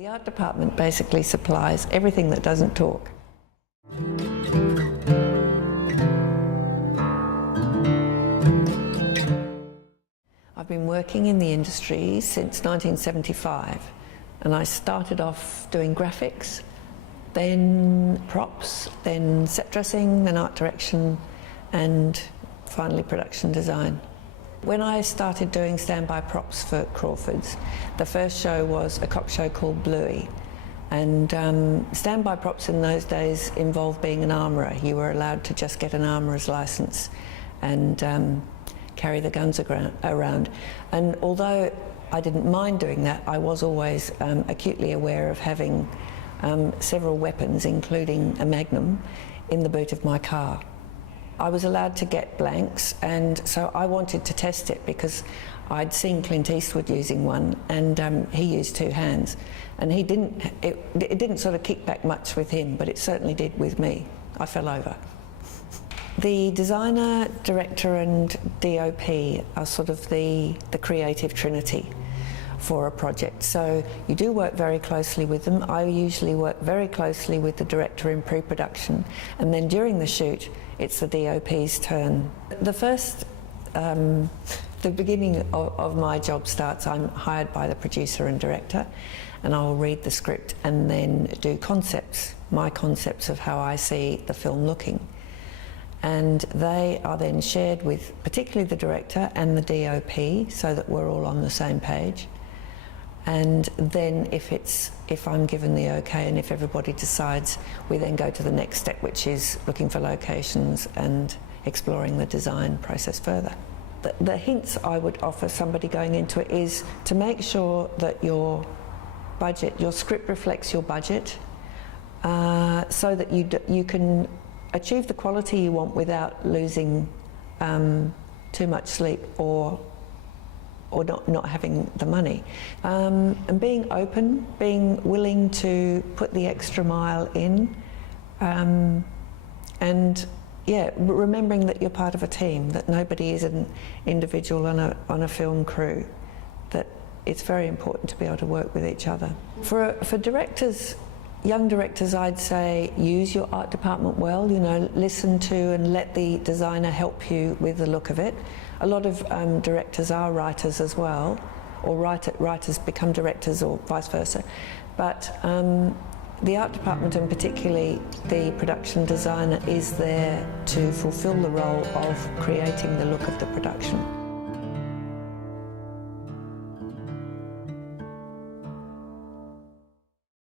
The art department basically supplies everything that doesn't talk. I've been working in the industry since 1975, and I started off doing graphics, then props, then set dressing, then art direction, and finally production design. When I started doing standby props for Crawford's, the first show was a cop show called Bluey, and standby props in those days involved being an armourer. You were allowed to just get an armourer's licence and carry the guns around. And although I didn't mind doing that, I was always acutely aware of having several weapons, including a Magnum, in the boot of my car. I was allowed to get blanks, and so I wanted to test it because I'd seen Clint Eastwood using one, and he used two hands, and it didn't sort of kick back much with him, but it certainly did with me. I fell over. The designer, director and DOP are sort of the creative trinity for a project. So you do work very closely with them. I usually work very closely with the director in pre-production, and then during the shoot it's the DOP's turn. The beginning of my job starts. I'm hired by the producer and director, and I'll read the script and then do concepts, my concepts of how I see the film looking. And they are then shared with particularly the director and the DOP so that we're all on the same page. And then if I'm given the okay and if everybody decides, we then go to the next step, which is looking for locations and exploring the design process further. The hints I would offer somebody going into it is to make sure that your script reflects your budget, so that you can achieve the quality you want without losing too much sleep or not having the money. And being open, being willing to put the extra mile in, and yeah, remembering that you're part of a team, that nobody is an individual on a film crew, that it's very important to be able to work with each other. For directors, young directors, I'd say use your art department well, listen to and let the designer help you with the look of it. A lot of directors are writers as well, or writers become directors or vice versa. But the art department, and particularly the production designer, is there to fulfill the role of creating the look of the production.